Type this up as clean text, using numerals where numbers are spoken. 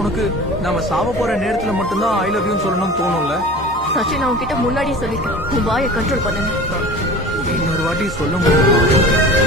உனக்கு நாம சாவ போற நேரத்துல மட்டும்தான் ஐ லவ் யூ சொல்லணும்னு தோணும்ல? சச்சின் நான் உன்கிட்ட முன்னாடியே சொல்லிட்டேன், உன் வாயை கண்ட்ரோல் பண்ணுங்க. இன்னொரு வாட்டி சொல்ல முடியும்.